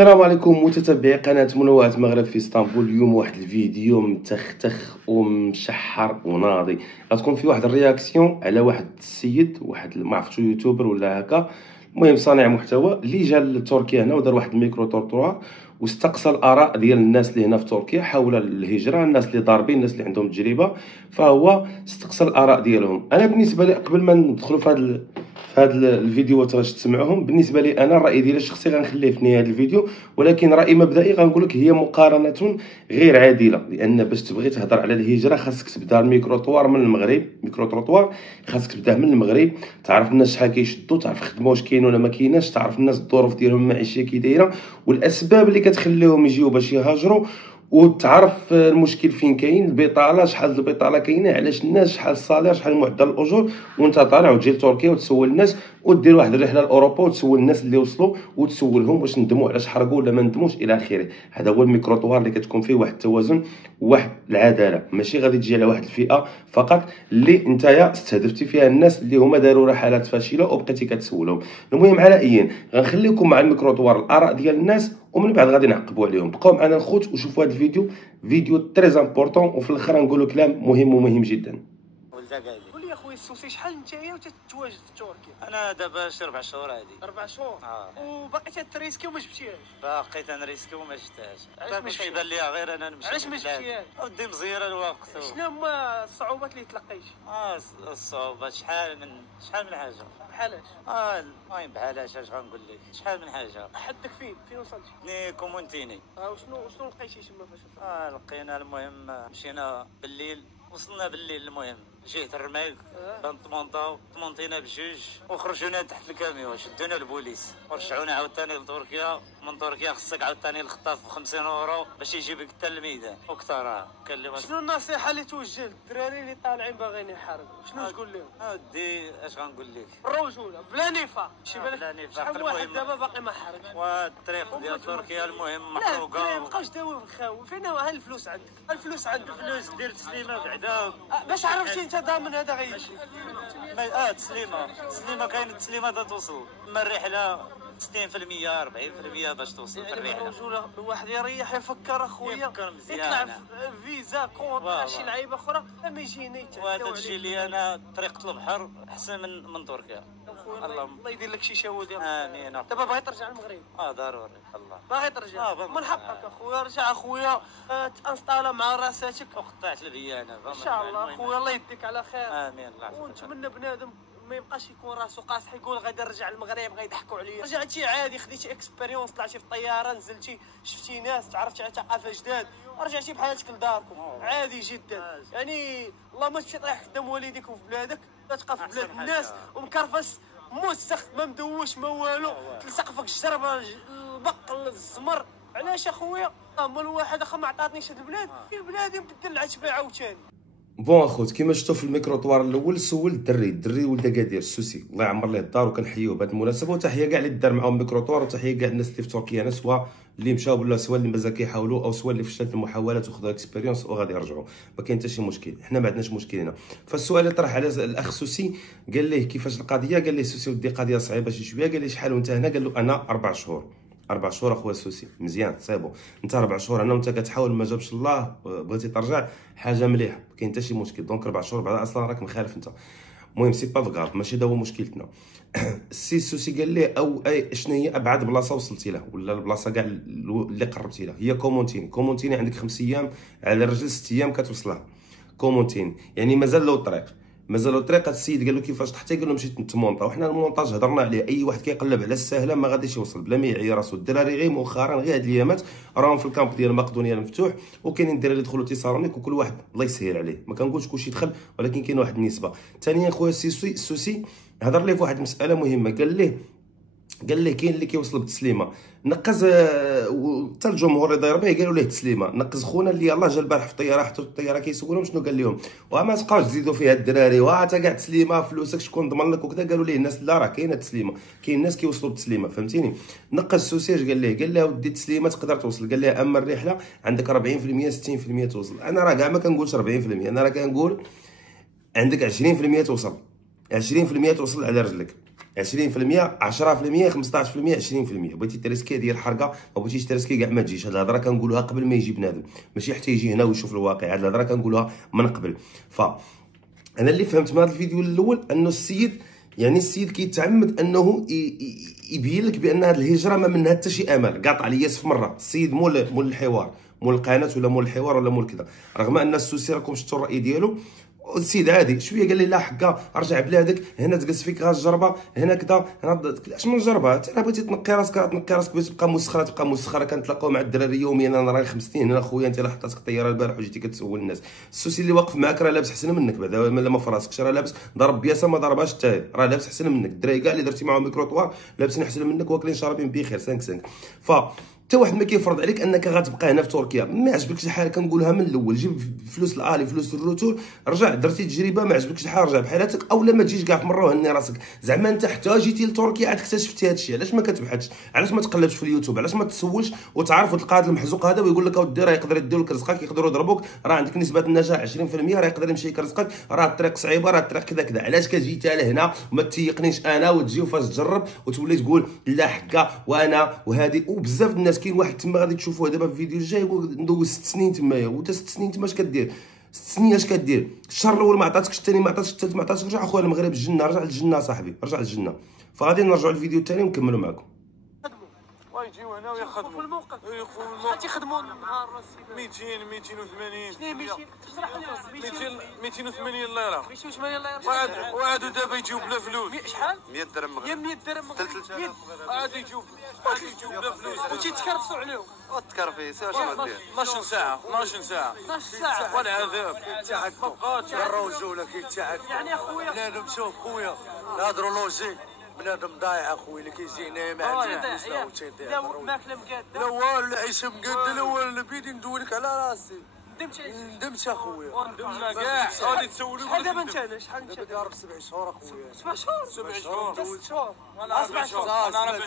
السلام عليكم متتبعي قناة منوعات المغرب في اسطنبول. اليوم واحد الفيديو متختخ ومشحر وناضي. غتكون في واحد الرياكسيون على واحد السيد، واحد ما عرفتو يوتيوبر ولا هكا، المهم صانع محتوى اللي جا لتركيا هنا ودار واحد الميكرو تورتوار واستقصى الاراء ديال الناس اللي هنا في تركيا حول الهجره، الناس اللي ضاربين، الناس اللي عندهم تجربه، فهو استقصى الاراء ديالهم. انا بالنسبه لي قبل ما ندخلوا في هذا الفيديوهات باش تسمعوهم، بالنسبه لي انا الراي ديالي الشخصي غنخليه في نهايه الفيديو، ولكن راي مبدئي غنقول لك هي مقارنه غير عادله، لان باش تبغي تهضر على الهجره خاصك تبدا الميكروطوار من المغرب. ميكروطوار خاصك تبداه من المغرب، تعرف الناس شحال كيشدوا، تعرف الخدمه واش كاين ولا ما كايناش، تعرف الناس الظروف ديالهم المعيشيه كي دايره والاسباب اللي كتخليهم يجيو باش يهاجروا، وتعرف المشكل فين كاين، البطاله شحال البطاله كاينه، علاش الناس، شحال الصالير، شحال معدل الاجور، وانت طالع وتجي لتركيا وتسول الناس ودير واحد الرحله لاوروبا وتسول الناس اللي وصلوا وتسولهم واش ندموا علاش حرقوا ولا ما ندموش الى اخره. هذا هو الميكروطوار اللي كتكون فيه واحد التوازن وواحد العداله، ماشي غادي تجي على واحد الفئه فقط اللي نتايا استهدفتي فيها الناس اللي هما داروا رحلات فاشله وبقيتي كتسولهم. المهم على ايين غنخليكم مع الميكروطوار الاراء ديال الناس، ومن بعد غادي نعقبوا عليهم. بقاو معنا الخوت وشوفوا هذا الفيديو، فيديو تري امبورطون، وفي الاخر نقولوا كلام مهم ومهم جدا. قول لي اخويا السوسي، شحال نتايا وتتواجد في تركيا؟ انا دابا شي 4 شهور هادي. 4 شهور؟ وباقي تريسكي وما جبتيهاش؟ باقي تنريسكي وما جبتهاش. علاش ما كيبان ليا غير انا نمشي. علاش ما جبتيهاش؟ ودي مزيره الوقت. شنو هما الصعوبات اللي تلقيتي؟ الصعوبات شحال من حاجه. بحالاش؟ المهم بحالاش اش غنقول لك، شحال من حاجه. حدك فين وصلتي؟ ني كومونتيني. وشنو لقيتي تما فاش وصلتي؟ لقينا المهم مشينا بالليل، وصلنا بالليل، المهم جهه الرماق تمونطينا بجوج وخرجونا تحت الكاميون، شدونا البوليس ورجعونا عاوتاني لتركيا. من تركيا خصك عاوتاني الخطاف ب 50 اورو باش يجيبك حتى الميدان وكثر. شنو النصيحه اللي توجه للدراري اللي طالعين باغيين يحاربوا؟ شنو تقول لهم؟ ودي اش غنقول لك، الرجوله بلا نفاق. بلا نفاق. شحال واحد دابا باقي ما حاربش، والطريق ديال تركيا المهم محروقه. لا مابقاوش داوي في الخاوي. فين ها الفلوس عندك؟ الفلوس عندك، الفلوس دير تسليمه بعدا. باش عرفتي انت ضامن هذا غيجي؟ تسليمه كاين التسليمه توصل، اما الرحله 60% 40% باش توصل في الرحله. الرجوله الواحد يريح يفكر اخويا، يفكر مزيان، يطلع في فيزا كونطرا شي لعيبه اخرى اما يجينا يتعداو عليه. وهذا الشيء اللي انا طريقه البحر احسن من تركيا. الله يدير لك شي شهود. امين. دابا باغي ترجع للمغرب؟ ضروري. الله باغي ترجع؟ من حقك اخويا، رجع اخويا، تانستالا مع راساتك وقطعت لي انا ان شاء الله اخويا. الله يديك على خير. امين. الله ونتمنى بنادم ما يبقاش يكون راسو قاصح يقول غادي نرجع للمغرب غيضحكوا عليا. رجعتي عادي، خديتي اكسبيريونس، طلعتي في الطياره، نزلتي، شفتي ناس، تعرفتي على ثقافه جداد، ورجعتي بحالتك لداركم عادي جدا. يعني الله ما تمشي طيح قدام والديك وفي بلادك، تبقى في بلاد الناس ومكرفس، موسخ، ما مدوش، ما والو، تلصق فيك الجربه، البق، الزمر. علاش اخويا؟ هما الواحد اخا ما عطاتنيش هاد البلاد، البلاد نبدل العتبه عاوتاني. بون اخوت، كيما شفتوا في الميكروطوار الاول سول الدري ولد اكادير السوسي، الله يعمر ليه الدار، وكنحيوه بهذه المناسبه، وتحيه كاع اللي دار معاهم ميكروطوار، وتحيه كاع الناس اللي في تركيا، سواء اللي مشاو ولا سواء اللي مازال كيحاولوا، او سواء اللي فشلت المحاولات وخذوا اكسبيريونس وغادي يرجعوا، ما كاين حتى شي مشكل، حنا ما عندناش مشكل هنا. فالسؤال اللي طرح على الاخ سوسي، قال ليه كيفاش القضيه، قال ليه سوسي ودي قضيه صعيبه شي شويه، قال ليه شحال وانت هنا، قال له انا 4 شهور. 4 شهور اخويا السوسي، مزيان صايبو، انت 4 شهور هنا وانت كتحاول، ما جابش الله، بغيتي ترجع، حاجه مليحه، ما كاين حتى شي مشكل. دونك 4 شهور بعد اصلا راك مخالف انت. المهم سي با فغاف، ماشي دا هو مشكلتنا. السي السوسي قال ليه او اي شنو هي ابعد بلاصه وصلتي له، ولا البلاصه كاع اللي قربتي له؟ هي كومونتيني عندك 5 ايام على الرجل، 6 ايام كتوصلها كومونتيني، يعني مازال له الطريق. هاد السيد قال له كيفاش تحتي، قال له مشيت نتمونطا، وحنا المونطاج هضرنا عليه، اي واحد كيقلب على السهله ما غاديش يوصل بلا ما يعيا راسو. الدراري غير مؤخرا، غير هاد الايامات راهم في الكامب ديال مقدونيا المفتوح، وكاينين الدراري اللي دخلوا تيسالونيك، وكل واحد الله يسهل عليه، ما كنقولش كلشي دخل، ولكن كاين واحد النسبه. ثانيا خويا السوسي هضر ليه في واحد المساله مهمه، قال ليه كاين اللي كيوصل بالتسليمه، نقز حتى الجمهور اللي داير به قالوا ليه تسليمه، نقز خونا اللي يلاه جا البارح في الطياره، حتى الطياره كيسولهم شنو قال لهم، وما تبقاوش تزيدوا فيها الدراري، وانت كاع تسليمه فلوسك شكون ضمن لك وكذا. قالوا ليه الناس لا، راه كاينه تسليمه، كاين الناس كيوصلوا بالتسليمه، فهمتيني. نقز سوسيج قال له ودي التسليمه تقدر توصل، قال له اما الرحله عندك 40% 60% توصل. انا راه كاع ما كنقولش 40%، انا راه كنقول عندك 20% توصل، 20% توصل على رجلك. 20% 10% 15% 20%. بغيتي تريسكي ديال حرقه، ما بغيتيش تريسكي كاع ما تجيش. هاد الهضره كنقولوها قبل ما يجي بنادم، ماشي حتى يجي هنا ويشوف الواقع. هاد الهضره كنقولوها من قبل. انا اللي فهمت من هذا الفيديو الاول انه السيد كيتعمد انه يبين لك بان هذه الهجره ما منها حتى شي امل. قاطع لي في مره السيد مول الحوار، مول القناه ولا مول الحوار ولا مول كذا، رغم ان السوسي راكم شفتوا الراي ديالو. السيد عادي شويه قال لي لا حكا رجع بلادك، هنا تجلس فيك غا الجربه، هنا كذا، هنا اش من جربه. انت بغيتي تنقي راسك بغيتي تبقى مسخره. كنتلاقاو مع الدراري يوميا، انا راني 5 سنين هنا خويا، انت لا حطاتك الطياره البارح وجيتي كتسول الناس. السوسي اللي واقف معاك راه لابس احسن منك بعدا، ما في راسكش، راه لابس ضرب بياسه ما ضربهاش حتى راه لابس احسن منك. الدراري كاع اللي درتي معاهم ميكروطوار لابسين احسن منك، واكلين شاربين بخير 5 حتى واحد ما كيفرض عليك انك غتبقى هنا في تركيا. ما عجبكش الحال كنقولها من الاول، جيب فلوس الالي فلوس الروتور، رجع درتي تجربه. ما عجبكش الحال رجع بحالاتك، اولا ما تجيش كاع في مره وهني راسك. زعما انت حتى جيتي لتركيا عاد اكتشفتي هذا الشيء، علاش ما كتبحثش؟ علاش ما تقلبش في اليوتيوب؟ علاش ما تسولش وتعرف وتلقى هذا المحزوق هذا ويقول لك اودي راه يقدر يدير لك رزقك، يقدروا يضربوك، راه عندك نسبه النجاح 20%، راه يقدر يمشي لك رزقك، راه الطريق صعيبه، راه الطريق كذا كذا. علاش كتجي حتى لهنا وما تيقنيش انا وتجي وفاش تجرب وتولي تقول لا حكا وانا وهذه؟ وبزاف الناس كاين واحد تما غادي تشوفوه دابا في الفيديو الجاي يقول ندوز 6 سنين تمايا. وانت 6 سنين تما اش كدير؟ 6 سنين اش كدير؟ الشهر الاول ما عطاتكش، الثاني ما عطاتكش، الثالث ما عطاتكش. رجع اخويا المغرب الجنه، رجع للجنه صاحبي، رجع للجنه. فغادي نرجعوا للفيديو الثاني ونكملوا معكم. ويجيو هنا ويخدموا في الموقف. يوقفوا في الموقف. يخدموا النهار 200 280 شنو 200 تشرح لي 280 ليره 280 ليره. وعادوا دابا يجيو بلا فلوس. شحال؟ 100 درهم مغربي. 100 درهم مغربي. عاد يجيو بلا فلوس وتيتكرفسوا عليهم. تكرفي سير شنو دير؟ 12 ساعه 12 ساعه 12 ساعه والعذاب تاعك ما بقاتش. الرجوله كيتاعك يعني اخويا بنادم. شوف خويا نهضروا لوجي، بنادم ضايع اخويا اللي كيجي هنا ما عندوش فلوس. لا ماكله مقاده لا والو، لا عيشه مقاده لا والو. بيدي ندولك على راسي. ندمت اخويا، ندمنا كاع. غادي تسولوا شحال دابا انت؟ انا شحال انت؟ قارب 7 شهور اخويا. 7 شهور 7 شهور 6 شهور. انا 4 شهور.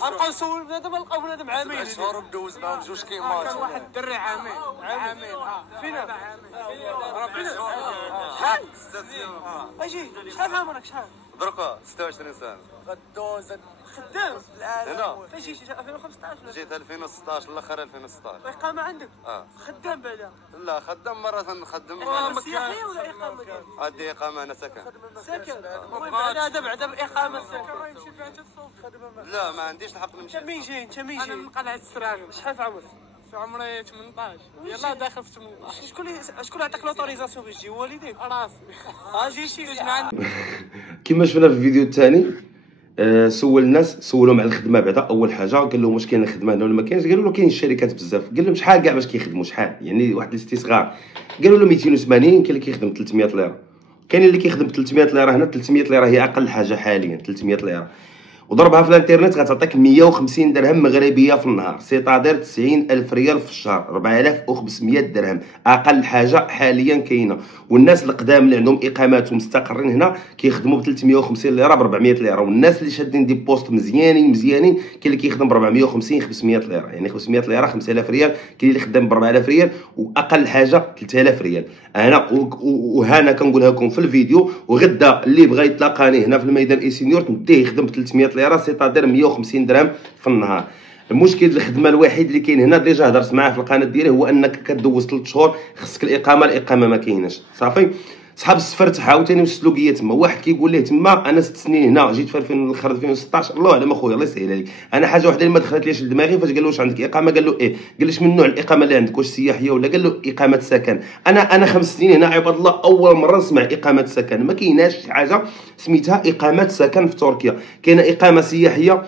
غنبقاو نسول بنادم، نلقاو بنادم عامين. 7 شهور ندوز معاهم 2 كيمات. كان واحد الدري عامين. فين هذا؟ فين؟ شحال؟ 6 سنين. اجي شحال عمرك؟ شحال؟ دركا 26 سنه. غدوز خدام هنا. فاش جيتي؟ 2015 ولا؟ جيت 2016 الاخر 2016. اقامه عندك؟ خدام بعدا؟ لا خدام مره نخدم. اقامه سياحيه ولا اقامه ديالك؟ هذه اقامه انا سكن. سكن. بعدا بعدا بالاقامه السكن يمشي فيها حتى الصوب. لا ما عنديش الحق نمشي. انت مين جاي؟ انت مين جاي؟ انا من قلعه السراغل. شحال في عمرك؟ في عمري 18. يلاه داخل في 18. شكون عطاك لوطوريزاسيون باش تجي؟ والديك؟ راسي. جيتي كما شفنا في الفيديو الثاني. سول الناس، سولهم على الخدمه بعدا. اول حاجه قال لهم واش كاين الخدمه هنا ولا ما كاينش؟ قالوا له كاين الشركات بزاف. قال لهم شحال كاع باش كيخدموا؟ شحال يعني؟ واحد الاستصغار. قالوا له 280. كاين اللي كيخدم 300 ليره، كاين اللي كيخدم 300 ليره. هنا 300 ليره هي اقل حاجه حاليا. 300 ليره وضربها في الانترنت غتعطيك 150 درهم مغربيه في النهار، سيطادير 90,000 ريال في الشهر، 4500 درهم اقل حاجه حاليا كاينه. والناس القدام اللي عندهم اقامات ومستقرين هنا كيخدموا ب 350 ليره ب 400 ليره. والناس اللي شادين دي بوست مزيانين كاين اللي كيخدم ب 450 500 ليره، يعني 500 ليره 5000 ريال. كاين اللي خدام ب 4000 ريال واقل حاجه 3000 ريال. انا وهنا كنقولها لكم في الفيديو. وغدا اللي بغى يتلاقاني هنا في الميدان اي سينيور نديه يخدم ب 300 ليره، سيطادير 150 درهم في النهار. المشكل الخدمه الوحيد اللي كاين هنا ديجا هضرت معاه في القناه ديالي هو انك كدوز 3 شهور خصك الاقامه ما كايناش صافي. صحاب السفر تاع عاوتاني والسلوكيه تما. واحد كيقول ليه تما انا 6 سنين هنا، جيت في 2016. الله اعلم اخويا، الله يسهل عليك. انا حاجه واحده اللي ما دخلتليش لدماغي فاش قال له واش عندك اقامه؟ قال له ايه. قال له شنو نوع الاقامه اللي عندك؟ واش سياحيه ولا؟ قال له اقامه سكن. انا 5 سنين هنا عباد الله، اول مره نسمع اقامه سكن. ما كايناش حاجه سميتها اقامه سكن في تركيا. كاينه اقامه سياحيه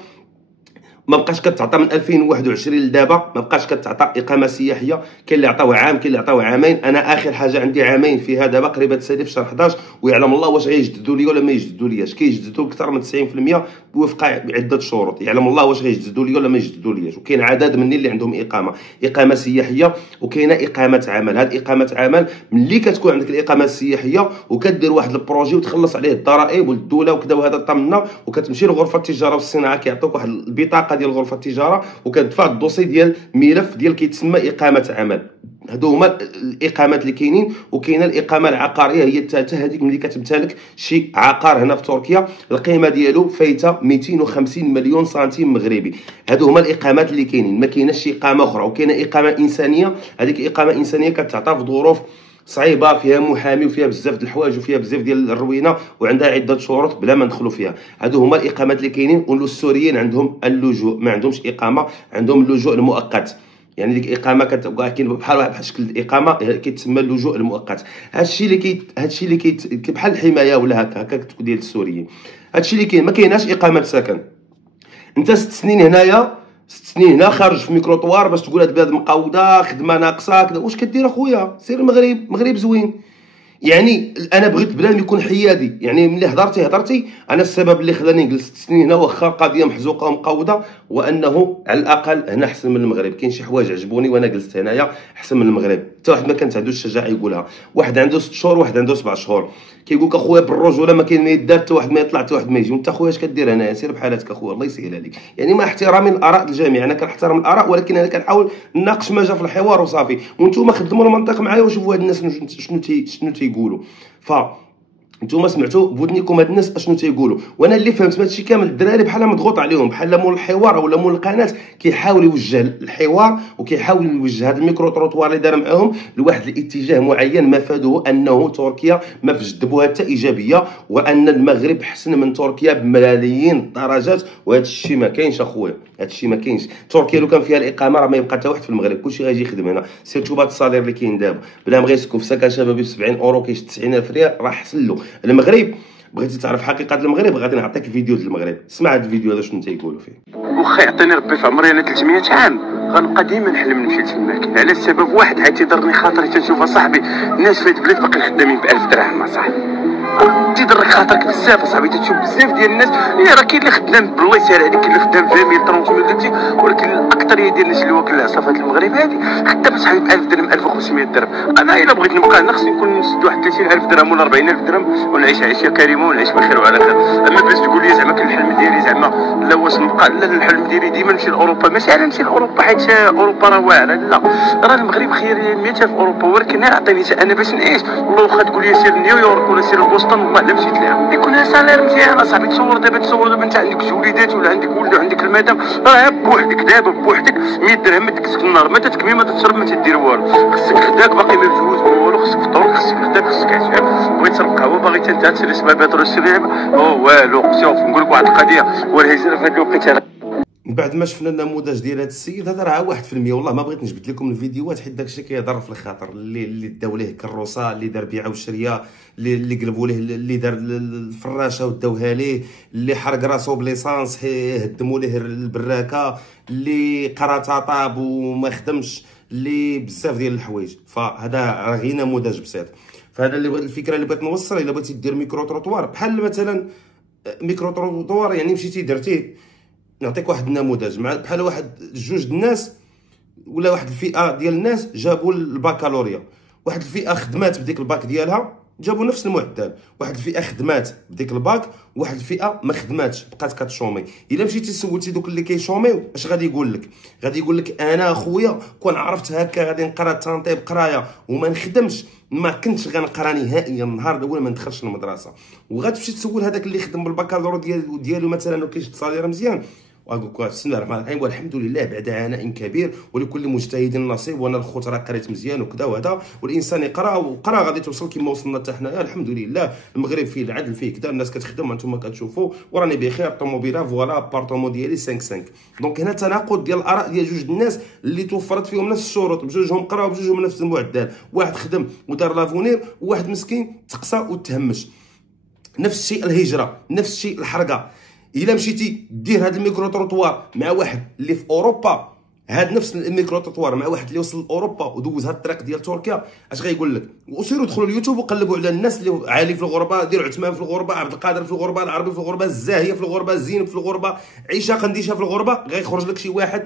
ما بقاش كتعطى من 2021 لدابا، ما بقاش كتعطى اقامه سياحيه. كاين اللي عطاوها عام، كاين اللي عطاوها عامين. انا اخر حاجه عندي عامين فيها دابا قريبه تسالي في شهر 11، ويعلم الله واش غيجددوا لي ولا ما يجددوا لياش. كيجددوا اكثر من 90% وفق عده شروط. يعلم الله واش غيجددوا لي ولا ما يجددوا لياش. وكاين عدد مني اللي عندهم اقامه سياحيه، وكاينه اقامه عمل. هاد اقامه عمل ملي كتكون عندك الاقامه السياحيه وكدير واحد البروجي وتخلص عليه الضرائب والدوله وكذا وهذا طمنا، وكتمشي لغرفه التجاره والصناعه كيعطوك واحد البطاقه الورقه ديال غرفه التجاره وكتدفع الدوسي ديال ملف ديال كيتسمى اقامه عمل. هادو هما الاقامات اللي كاينين. وكاينه الاقامه العقاريه هي حتى هذيك ملي كتمتلك شي عقار هنا في تركيا القيمه ديالو فايته 250 مليون سنتيم مغربي. هادو هما الاقامات اللي كاينين، ما كايناش شي اقامه اخرى. وكاينه اقامه انسانيه، هذيك اقامه انسانيه كتعطى في ظروف صعيبه، فيها محامي وفيها بزاف د الحوايج وفيها بزاف ديال الروينه وعندها عده شروط بلا ما ندخلوا فيها. هادو هما الاقامات اللي كاينين. والسوريين عندهم اللجوء، ما عندهمش اقامه، عندهم اللجوء المؤقت. يعني ديك اقامه كتبقى كاين بحال شكل الاقامه كيتسمى اللجوء المؤقت. هادشي اللي كيت بحال الحمايه ولا هكا ديال السوريين. هادشي اللي كاين. ما كايناش اقامه سكن. انت 6 سنين هنايا، 6 سنين هنا خارج في ميكروطوار باش تقول هاد البلاد مقوده، خدمه ناقصه كذا. واش كدير اخويا؟ سير المغرب، المغرب زوين. يعني انا بغيت بلان يكون حيادي. يعني ملي هضرتي انا السبب اللي خلاني نجلس 6 سنين هنا واخا القضيه محزوقه ومقوده وانه على الاقل هنا احسن من المغرب. كاين شي حوايج عجبوني وانا جلست هنايا احسن من المغرب. حتى واحد ما كانت عنده الشجاعه يقولها. واحد عنده 6 شهور، واحد عنده 7 شهور، كيقول لك اخويا بالرجوله ما كاين ما يدار، حتى واحد ما يطلع حتى واحد ما يجي. وانت اخويا اش كدير هنايا؟ سير بحالاتك اخويا، الله يسهل عليك. يعني مع احترامي الاراء الجميع، انا كنحترم الاراء ولكن انا كنحاول نناقش ما جا في الحوار وصافي. وانتم خدموا المنطق معايا وشوفوا هاد الناس شنو تيقولوا. نتوما سمعتوا بودنيكم هاد الناس اشنو تيقولوا. وانا اللي فهمت هادشي كامل الدراري بحال مضغوط عليهم، بحال مول الحوار ولا مول القناه كيحاول يوجه الحوار وكيحاول يوجه هذا الميكرو تروطوار اللي دار معاهم لواحد الاتجاه معين مفاده انه تركيا ما فيش جذبوها حتى ايجابيه، وان المغرب احسن من تركيا بملايين الدرجات. وهذا الشيء ما كاينش اخويا، هذا الشيء ما كاينش. تركيا لو كان فيها الاقامه راه ما يبقى حتى واحد في المغرب، كلشي غيجي يخدم هنا. سيرتو بهذا الصالير اللي كاين دابا بلا ما غيسكن في سكن شبابي ب 70 اورو كيشد 90,000 ريال راه حسن له. المغرب بغيتي تعرف حقيقه المغرب غادي نعطيك فيديو ديال المغرب. اسمع هذا الفيديو هذا شنو تيقولوا فيه. واخا يعطيني ربي في عمري انا 300 عام غنبقى ديما نحلم نمشي تماك على سبب واحد حيت يضرني خاطري تنشوف اصاحبي الناس في هاد البلاد باقي خدامين ب 1000 درهم اصاحبي. تيضرك خاطرك بزاف اصاحبي، تشوف بزاف ديال الناس. راه كاين اللي خدام بالله يسهل عليك، كاين اللي خدام 20 30 داكشي، ولكن الاكثريه ديال الناس اللي واكل العصافات المغرب هادي خدام اصاحبي ب 1000 درهم 1500 درهم. انا الا بغيت نبقى هنا خصني نكون نسد واحد 30,000 درهم ولا 40,000 درهم ونعيش عيشه كريمه ونعيش بخير وعلى خير. اما باش تقول لي زعما كان الحلم ديالي زعما لا واش نبقى، لا الحلم ديالي ديما نمشي لاوروبا. ماشي انا نمشي لاوروبا حيت اوروبا راه واعره، لا راه المغرب خير 100 في اوروبا. ولكن عطيني انا باش نعيش والله واخا تقول لي سير نيويورك ولا سير بوسطن والله لا مشيت لها. يكون سالير مزيان اصاحبي. تصور دابا انت عندك وليدات ولا عندك ولد وعندك المدام، راه بوحدك دابا بوحدك 100 درهم ما تكسك النار، ما تتكمي ما تشرب ما تدير والو. خصك غداك باقي ما مجوز والو، خصك فطور، خصك غداك، خصك عشاء. بغيت تشرب قهوه باغي تنتعس اسمها بيترو شريب والو. شوف نقول لك واحد القضيه والهجره في هذا الوقت. من بعد ما شفنا النموذج ديال هذا السيد هذا راه 1%. والله ما بغيت نجبد لكم الفيديوهات حيت داكشي كيضر في الخاطر. اللي داو ليه كروسه، اللي دار بيعه وشريه، اللي قلبوا ليه، اللي دار الفراشه وداوها ليه، اللي حرق راسو بليسانس هدموا ليه البراكه، اللي قرا طاب وما خدمش، اللي بزاف ديال الحوايج. فهذا راه غير نموذج بسيط. فهذا اللي الفكره اللي بغيت نوصل. الا بغيتي دير ميكرو تروطوار بحال مثلا ميكرو تروطوار، يعني مشيتي درتيه، نعطيك واحد النموذج مع بحال واحد جوج الناس ولا واحد الفئه ديال الناس جابوا الباكالوريا، واحد الفئه خدمات بديك الباك ديالها جابوا نفس المعدل، واحد الفئه خدمات بديك الباك وواحد الفئه ما خدماتش بقات كتشومي. الا مشيتي سولتي دوك اللي كيشوميو اش غادي يقول لك؟ غادي يقول لك انا اخويا كون عرفت هكا غادي نقرا تنطيب قرايه وما نخدمش ما كنتش غنقرا نهائيا النهار الاول ما ندخلش المدرسه. وغتمشي تسول هذاك اللي خدم بالباكالوريا ديالو مثلا وكيشد صالير مزيان وقال لك بسم الله الرحمن الرحيم والحمد لله بعد عناء كبير ولكل مجتهد نصيب، وانا الخوت راه قريت مزيان وكذا وهذا، والانسان يقرا وقرا غادي توصل كما وصلنا حتى حنايا الحمد لله. المغرب فيه العدل فيه كذا، الناس كتخدم وانتم كتشوفوا وراني بخير. الطوموبيله فوالا بارطومو ديالي 5 دونك هنا تناقض ديال الاراء ديال جوج الناس اللي توفرت فيهم نفس الشروط، بجوجهم قراو بجوجهم نفس المعدل، واحد خدم ودار لافونير وواحد مسكين تقسى وتهمش. نفس الشيء الهجره، نفس الشيء الحرقه. الا مشيتي دير هذا الميكرو تروطوار مع واحد اللي في اوروبا، هاد نفس الميكرو تروطوار مع واحد اللي وصل لاوروبا ودوز هاد الطريق ديال تركيا، اش غايقول لك؟ وسيروا دخلوا اليوتيوب وقلبوا على الناس اللي عالي في الغربه، ديروا عثمان في الغربه، عبد القادر في الغربه، العربي في الغربه، الزاهيه في الغربه، زينب في الغربه، عيشه قنديشه في الغربه، غيخرج لك شي واحد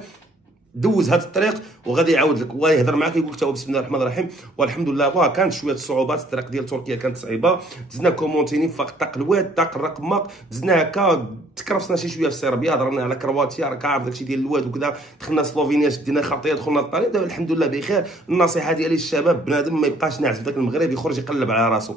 دوز هذا الطريق وغادي يعاود لك ويهضر معاك يقول لك بسم الله الرحمن الرحيم والحمد لله. واه كانت شويه الصعوبات، الطريق ديال تركيا كانت صعيبه، دزنا كومونتيني فاق طاق الواد طاق الرقمه، دزنا هكا تكرفسنا شي شويه في صربيا، هضرنا على كرواتيا راك عارف داكشي ديال الواد وكذا، دخلنا سلوفينيا شدينا خطيه دخلنا للطريق. دابا الحمد لله بخير. النصيحه ديالي للشباب بنادم ما يبقاش ناعس في داك المغرب، يخرج يقلب على راسو.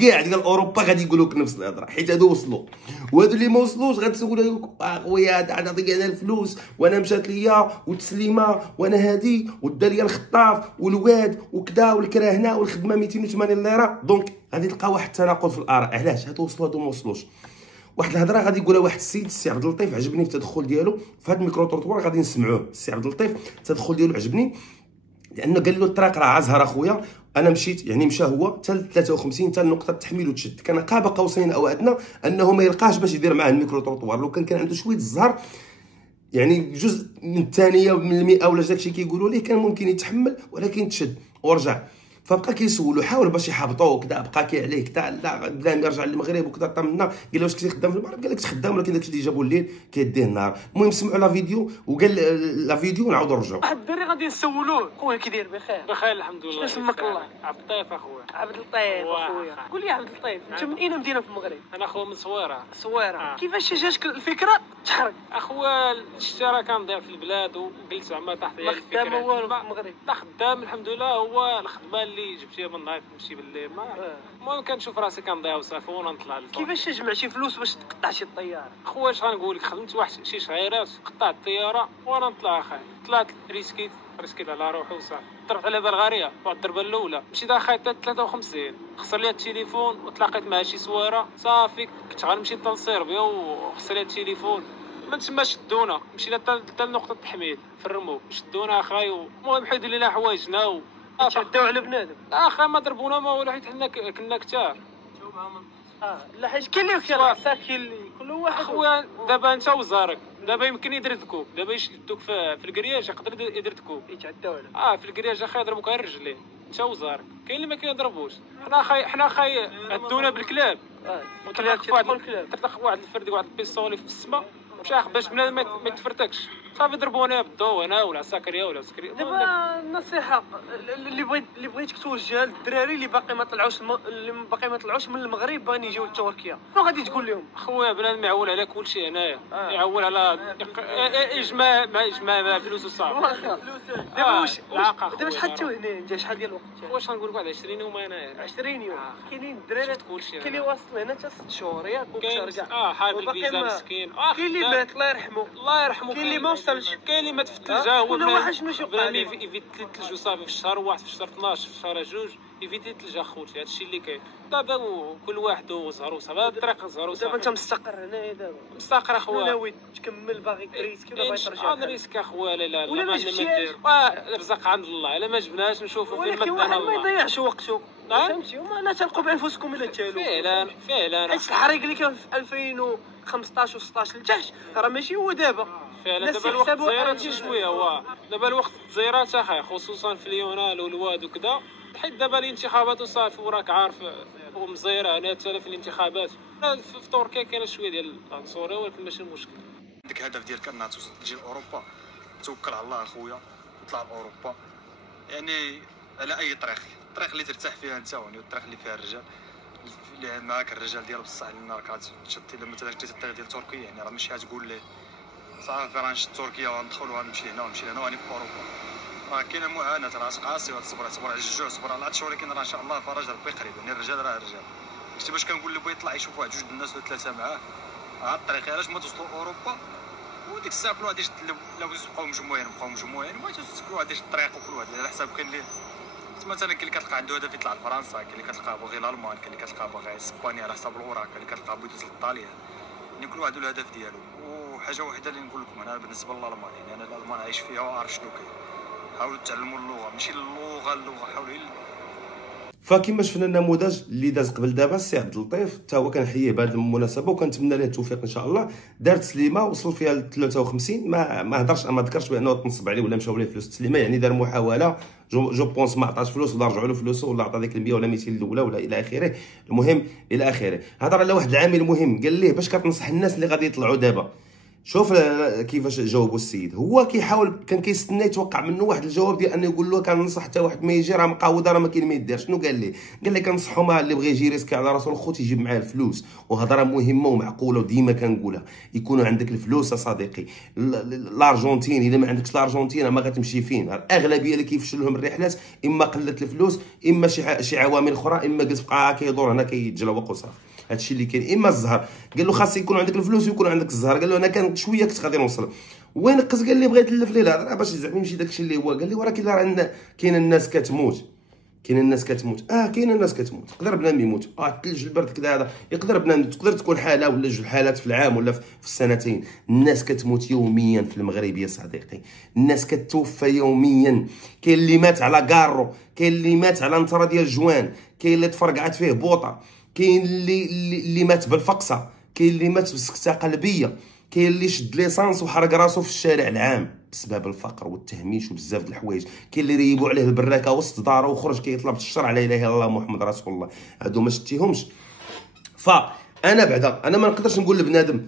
كاع ديال اوروبا غادي يقولوا لك نفس الهضره، حيت هادو وصلوا، وهادو اللي ما وصلوش غتسولوا لك خويا هذا عطيك انا الفلوس وانا مشات ليا وتسليمه وانا هادي ودا ليا الخطاف والواد وكذا والكراهنه والخدمه 280 ليره. دونك غادي تلقى واحد التناقض في الاراء. علاش هادو وصلوا هادو ما وصلوش؟ واحد الهضره غادي يقولها واحد السيد، السي عبد اللطيف، عجبني في التدخل ديالو في هذا الميكرو تروطوار، غادي نسمعوه. السي عبد اللطيف التدخل ديالو عجبني لانه قال له الطريق راه عازها اخويا. انا مشيت يعني مشى هو حتى 53 حتى نقطه التحميل وتشد، كان قاب قوسين او ادنى انه ما يلقاش باش يدير معاه الميكرو تروطوار. لو كان عنده شويه الزهر يعني جزء من الثانيه من المئه ولا داكشي كيقولوا ليه كان ممكن يتحمل، ولكن تشد ورجع. فبقى كيسولو حاول باش يحبطوه كذا، بقى كي عليه كذا لا بلا ما يرجع للمغرب وكذا. طمنا قال له واش كنتي خدام في المغرب؟ قال لك خدام ولكن داكشي اللي جابوا الليل كيديه النهار. المهم سمعوا لا فيديو وقال لا فيديو ونعاودوا نرجعوا. واحد الدري غادي نسولوه خويا كي داير بخير؟ بخير الحمد لله. شنو اسمك الله؟ عبد اللطيف اخويا. عبد اللطيف اخويا. قول لي عبد اللطيف انت من اين مدينه في المغرب؟ انا اخويا من صويره. صويره. كيفاش جاتك الفكره تحرك؟ اخويا الشارع كنضيع في البلاد وقلت زعما طاحت لي ما خدام والو في المغرب. لا خدام الحمد لله، هو الخدمه اللي جبتيها من نهار نمشي بالليل ما المهم كنشوف راسي كنضيع وصافي ونطلع للفوق. كيفاش تجمع شي فلوس باش تقطع شي طياره؟ اخويا اش غنقول لك، خدمت واحد شي شهيرات قطعت الطياره وانا نطلع اخاي، طلعت ريسكيت على روحي وصافي. ضربت على بلغاريا واحد الضربه الاولى، مشيت اخاي 53 خسر لي التليفون وتلاقيت مع شي سواره صافي، كنت غنمشي حتى لصربيا وخسر لي التليفون. من تما شدونا مشينا حتى لنقطه التحميل في الرموك، شدونا اخاي المهم حيدوا لينا حوايجنا تشداو على بنادم. لا اخا ما ضربونا ما والو، حيت حنا كنا كثار. لا حيت كاين اللي كيرعصا كاين اللي كل واحد. اخويا دابا انت وزارك دابا يمكن يدردكوك، دابا يشدوك في الكرياج يقدر يدردكوك يتعداو على في الكرياج اخا يضربوك على الرجلين انت وزارك. كاين اللي ما كيضربوش. حنا اخاي عدونا بالكلاب. الكلاب كيطلقوا الكلاب. طلق واحد الفردي واحد البيستولي في السما مشى باش بنادم ما يتفرتكش صافي ضربوني بالضو انا ولا العساكريه ولا العسكريه. دابا النصيحه اللي بغيتك توجهها للدراري اللي باقي ما طلعوش من المغرب باغيين يجيو لتركيا، شنو غادي تقول لهم؟ خويا بنادم يعول على كل شيء هنايا. يعول على اجماع فلوس وصافي. دابا شحال تو هنا انت؟ شحال ديال الوقت؟ واش غنقول لك واحد 20 يوم هنايا. 20 يوم. كاينين الدراري كاين اللي واصل هنا حتى 6 شهور ياك وكثر كاع. حال الفيزا مسكين. كاين اللي مات الله يرحمه. كاين اللي ما وصلش. كاين اللي مات في الثلجه هو ولا واحد شنو يوقع ليه يفيت الثلج وصافي في الشهر واحد في الشهر 12 في الشهر 2 يفيت الثلج اخوتي. هذا الشيء اللي كاين دابا وكل واحد وزهر وصافي. هذا الطريق زهر وصافي. دابا انت مستقر هنايا دابا مستقر اخويا. ناوي تكمل باغي تريسكي ولا باغي ترجع؟ نريسك اخويا. لا ولا ما جبتيهاش الرزق عند الله. الا ما جبناش نشوفوا فين ولكن واحد ما يضيعش وقته. فهمتي وما لا تلقوا بانفسكم الا تالو. فعلا حيت الحريق اللي كان في 2015 و16 لتحت راه ماشي هو دابا. فعلا دابا الوقت تزيرات شويه. هو دابا الوقت تزيرات اخي خصوصا في اليونان والواد وكذا، حيت دابا الانتخابات وصافي وراك عارف ومزيره هنا حتى في الانتخابات. في تركيا كاينه شويه ديال العنصريه ولكن ماشي مشكل. عندك الهدف ديالك انها تجي لاوروبا، توكل على الله اخويا وطلع لاوروبا. يعني على اي الطريق اللي ترتاح فيها انت، يعني الطريق اللي فيها الرجال اللي معاك الرجال ديال بصح لان راك تشد. الا مثلا جيت الطريق ديال تركيا يعني راه ماشي غتقول ليه صافي راه نشد تركيا وندخل ونمشي هنا ونمشي لهنا وراني في اوروبا. راه كاينه معاناه، راه قاسي وتصبر على الجوع، صبر على العطش، ولكن راه ان شاء الله فرج ربي قريب. يعني الرجال راه الرجال. شتي باش كنقول اللي بغى يطلع يشوف واحد جوج الناس ولا ثلاثه معاه على الطريق علاش ما توصلوا اوروبا. وديك الساعه كل واحد لا بغيتو تبقاو مجموعين بغيتو تسكروا واحد الطريق وكل واحد على حساب. كاين اللي مثلا كاين اللي كتلقى عنده هدف يطلع لفرنسا، كاين اللي كتلقاه باغي الالمان، كاين اللي كتلقاه باغي اسبانيا على حساب الاوراق، كاين اللي كتلقاه بغيتو للطاليان. يعني كل واحد الهدف ديالو. وحاجه واحده اللي نقول لكم انا بالنسبه للالمان، يعني انا الالمان عايش فيها وعارف شنو كاين. حاولوا تعلموا اللغه، ماشي اللغه حاولوا. فكما شفنا النموذج اللي داز قبل دابا السي عبد اللطيف حتى هو كنحييه بهذه المناسبه وكنتمنى ليه التوفيق ان شاء الله. دار تسليمه وصل فيها ل 53 ما هضرش ما ذكرش بانه تنصب عليه ولا مشاو ليه فلوس التسليمه. يعني دار محاوله جو بونس ما عطاش فلوس ولا رجعوا له فلوسه ولا عطى ديك 100 ولا 200 الاولى ولا الى اخره. المهم الى اخره هضر على واحد العامل مهم قال ليه باش كتنصح الناس اللي غادي يطلعوا دابا شوف كيفاش جاوبوا السيد. هو كيحاول كان كيستنى يتوقع منه واحد الجواب ديال انه يقول له كننصح حتى واحد ما يجي راه مقاوده راه ما كاين ما يدير. شنو قال ليه؟ قال لي كنصحو مع اللي بغى يجي ريسكي على راسو الخوت يجيب معاه الفلوس. وهضره مهمه ومعقوله وديما كنقولها، يكونوا عندك الفلوس صديقي. الارجنتين الا ما عندكش الارجنتين ما غتمشي فين. الاغلبيه اللي كيفشل لهم الرحلات اما قله الفلوس اما شي عوامل اخرى، اما جلس بقى كيدور هنا كيتجلوق وصافي. هادشي اللي كاين. اما الزهر، قال له خاص يكون عندك الفلوس ويكون عندك الزهر. قال له انا كان شويه كنت غادي نوصل وين نقص. قال لي بغيت نلف ليه الهضره باش زعما يمشي داكشي اللي هو. قال لي ولكن راه عندنا كاين الناس كتموت، كاين الناس كتموت. كاين الناس كتموت. يقدر بنادم يموت. الثلج البرد كذا هذا يقدر بنادم، تقدر تكون حاله ولا جوج حالات في العام ولا في السنتين. الناس كتموت يوميا في المغرب يا صديقي. الناس كتوفى يوميا. كاين اللي مات على كارو، كاين اللي مات على نطره ديال الجوان، كاين اللي تفرقعت فيه بوطه، كاين اللي مات بالفقصه، كاين اللي مات بسكته قلبيه، كاين اللي شد ليسانس وحرق راسو في الشارع العام بسبب الفقر والتهميش وبزاف د الحوايج. كاين اللي ريبوا عليه البراكه وسط دارو وخرج كيطلب الشرع لا اله الا الله محمد رسول الله. هادو ما شتيهمش. فانا بعدا انا ما نقدرش نقول لبنادم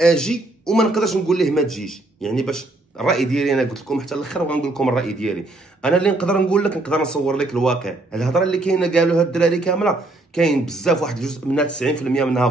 اجي وما نقدرش نقول ليه ما تجيش. يعني باش الراي ديالي انا قلت لكم حتى الاخر وغنقول لكم الراي ديالي. انا اللي نقدر نقول لك نقدر نصور لك الواقع. الهضره اللي كاينه قالوها هاد الدراري كامله كاين بزاف، واحد الجزء منها 90% منها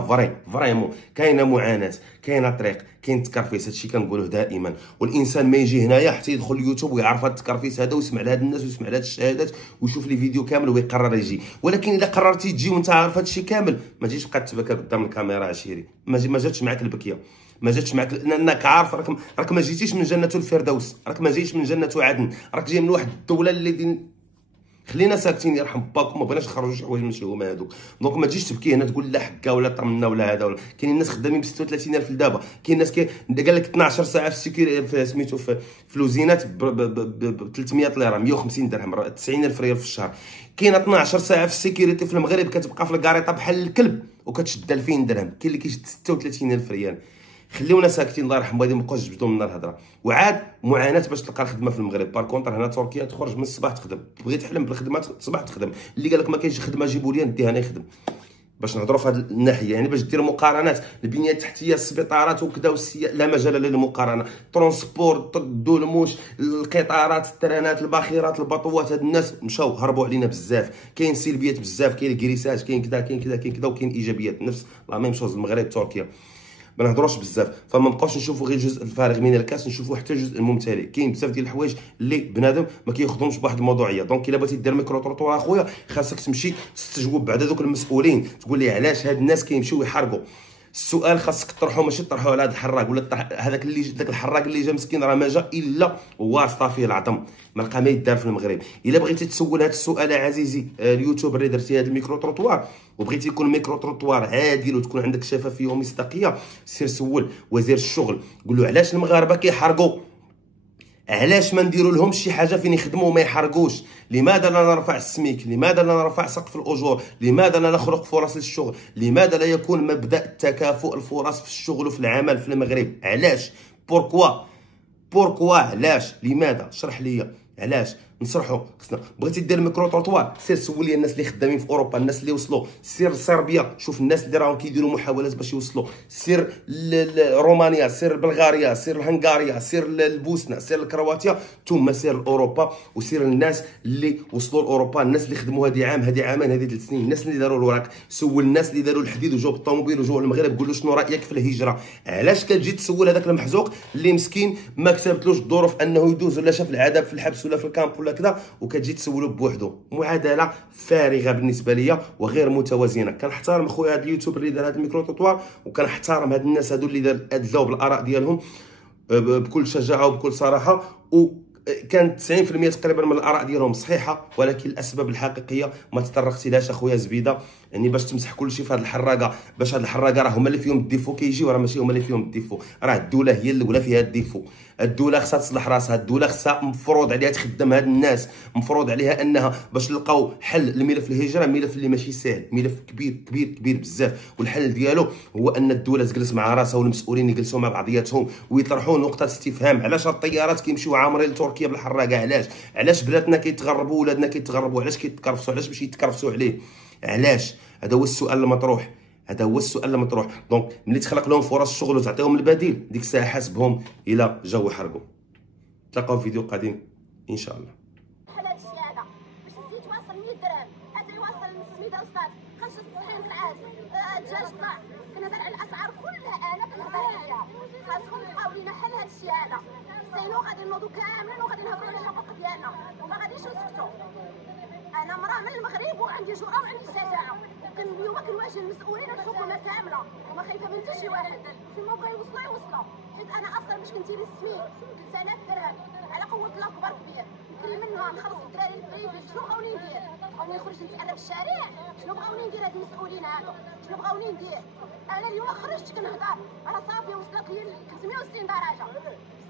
فريمون كاينه معاناه، كاينه طريق، كاين تكرفيس. هادشي كنقولوه دائما. والانسان ما يجي هنايا حتى يدخل اليوتيوب ويعرف هاد التكرفيس هذا ويسمع لهاد الناس ويسمع لهاد الشهادات ويشوف لي فيديو كامل ويقرر يجي. ولكن الا قررتي تجي وانت عارف هادشي كامل ما تجيش بقى تبكى قدام الكاميرا عشيري. ما جاتش معاك البكيه، ما جاتش معاك لانك عارف راك ما جيتيش من جنة الفردوس، راك ما جايش من جنة عدن، راك جاي من واحد الدوله اللي خلينا ساكتين يرحم باكم. ما بغيناش نخرجوا شي حوايج ماشي هما هذوك. دونك ما تجيش تبكي هنا تقول لا حكا ولا طمنا ولا هذا ولا. كاين الناس خدامين ب 36000 لدابا. كاين الناس قال لك 12 ساعه في السيكوري في سميتو في لوزينات ب 300 ليره 150 درهم 90000 ريال في الشهر. كاين 12 ساعه في السيكوريتي في المغرب كتبقى في الكاريطه بحال الكلب وكتشد 2000 درهم. كاين اللي كيشد 36000 ريال. خليونا ساكتين الله يرحم والديهم، ما بقاوش تجبدوا لنا الهضره. وعاد معاناه باش تلقى الخدمه في المغرب. بار كونتر هنا تركيا تخرج من الصباح تخدم، بغيت تحلم بالخدمه الصباح تخدم. اللي قال لك ما كاينش خدمه جيبوا لي نديها انا يخدم. باش نهضروا في هذه الناحيه يعني باش دير مقارنات. البنيه التحتيه السبيطارات وكذا لا مجال للمقارنه. ترونسبور الدولموش القطارات الترانات الباخرات البطوات. هاد الناس مشاو هربوا علينا بزاف. كاين سلبيات بزاف، كاين الكريساج، كاين كذا كاين كذا كاين كذا، وكاين ايجابيات نفس لا ميم شوز. المغرب تركيا ما نهضروش بزاف. فما نبقاوش نشوفوا غير الجزء الفارغ من الكاس، نشوفوا حتى الجزء الممتلئ. كاين بزاف ديال الحوايج اللي بنادم ما كياخذهمش بواحد الموضوعيه. دونك الا بغيتي دير ميكرو تروطوار اخويا خاصك تمشي تستجوب بعد هذوك المسؤولين، تقول لي علاش هاد الناس كيمشيو يحرقوا. السؤال خاصك تطرحه ماشي تطرحه على هذا الحراق ولا هذاك اللي داك الحراق اللي جا مسكين راه ما جا الا واسطه فيه العظم ما لقى ما يدار في المغرب. الا بغيتي تسول هذا السؤال عزيزي اليوتيوبر اللي درتي هذا الميكرو تروطوار وبغيتي يكون ميكرو تروطوار عادل وتكون عندك شفافيه ومصداقيه، سير سول وزير الشغل قول له علاش المغاربه كيحرقوا، علاش ما نديروا لهم شي حاجه فين يخدموا وما يحرقوش؟ لماذا لا نرفع السميك؟ لماذا لا نرفع سقف الاجور؟ لماذا لا نخلق فرص للشغل؟ لماذا لا يكون مبدا تكافؤ الفرص في الشغل وفي العمل في المغرب؟ علاش؟ بوركوا علاش؟ لماذا؟ شرح لي علاش. نصرحوا خصنا. بغيتي دير ميكرو تروطوار سير سول لي الناس اللي خدامين في اوروبا، الناس اللي وصلوا. سير لصربيا شوف الناس اللي راهم كيديروا محاولات باش يوصلوا. سير لرومانيا، سير لبلغاريا، سير لهنغاريا، سير للبوسنه، سير لكرواتيا، ثم سير لاوروبا وسير للناس اللي وصلوا لاوروبا، الناس اللي خدموا هذه عام هذه عامين هذه 3 سنين، الناس اللي داروا الوراق. سول الناس اللي داروا الحديد وجاوا بالطوموبيل وجاوا المغرب قول له شنو رايك في الهجره. علاش كتجي تسول هذاك المحزوق اللي مسكين ما كتبتلوش الظروف انه يدوز ولا شاف العذاب في الحبس ولا في الكامب ولا كذا وكتجي تسولو بوحدو؟ معادله فارغه بالنسبه ليا وغير متوازنه. كنحترم خويا هذا اليوتيوبر اللي دار هذا الميكرو تروطوار وكنحترم هاد الناس هادو اللي ادلاو بالاراء ديالهم بكل شجاعه وبكل صراحه. كانت 90% تقريبا من الاراء ديالهم صحيحه، ولكن الاسباب الحقيقيه ما تطرقتي لهاش اخويا زبيده. يعني باش تمسح كل شيء في هذه الحراقه، باش هذه الحراقه راه هما اللي فيهم الديفو كيجيو، راه ماشي هما اللي فيهم الديفو، راه الدوله هي الاولى فيها الديفو. الدوله خصها تصلح راسها، الدوله خصها مفروض عليها تخدم هاد الناس، مفروض عليها انها باش نلقاو حل لملف الهجره، ملف اللي ماشي سهل، ملف كبير كبير كبير بزاف. والحل ديالو هو ان الدوله تجلس مع راسها والمسؤولين يجلسوا مع بعضياتهم ويطرحوا نقطه استفهام. علاش الطيارات كيمشيو عامرين لتركيا بالحراقه؟ علاش بلاتنا كيتغربوا ولادنا كيتغربوا؟ علاش كيتكرفسوا؟ علاش باش يتكرفسوا عليه؟ علاش؟ هذا هو السؤال المطروح. هذا هو السؤال لما تروح. دونك ملي تخلق لهم فرص شغل وتعطيهم البديل، ديك الساعه حاسبهم الى جاو يحرقوا. تلاقاو في فيديو قادم ان شاء الله. بحال هاد الشيء هذا باش الزيت واصل 100 درهم، حتى يوصل سميتها استاذ 95 العادي، الدجاج طلع. كنهضر على الاسعار كلها، انا كنهضر عليها. خاصكم تلقاو لينا حل هاد الشيء هذا، سينو غادي نوضوا كاملين وغادي نهضروا على الحقوق ديالنا وما غاديش نسكتوا. انا مراه من المغرب وعندي جرأة وعندي شجاعه، اليوم كنواجه المسؤولين والحكومه كامله وما خايفه من حتى شي واحد. فيما بغا يوصلوا حيت انا اصلا باش كنتي لي السميت 3000 درهم على قوه الله كبر كبير، نكلم منها نخلص الدراري البريفي. شنو بغاوني ندير؟ بغاوني نخرج نتعرى في الشارع؟ شنو بغاوني ندير هاد المسؤولين هادو؟ شنو بغاوني ندير؟ انا اليوم خرجت كنهضر راه صافي وصلت لي 360 درجه.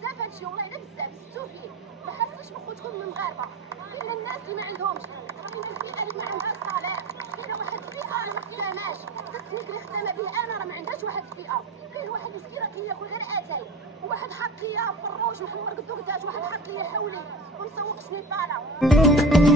بزاف هادشي والله الا بزاف زدتو فيه. ما حاسش بخوتكم المغاربه، كاين الناس اللي ما عندهمش، كاين الفئه اللي ما عندهاش صالير، كاين واحد الفئه راه ما خداماش، التسميك اللي خدامه به انا راه ما عندهاش واحد الفئه. كاين واحد مسكين راه كياكل غير اتاي، وواحد حقيه فروج محمر قدو قداش، واحد حقيه حولي ونسوق سنيباله.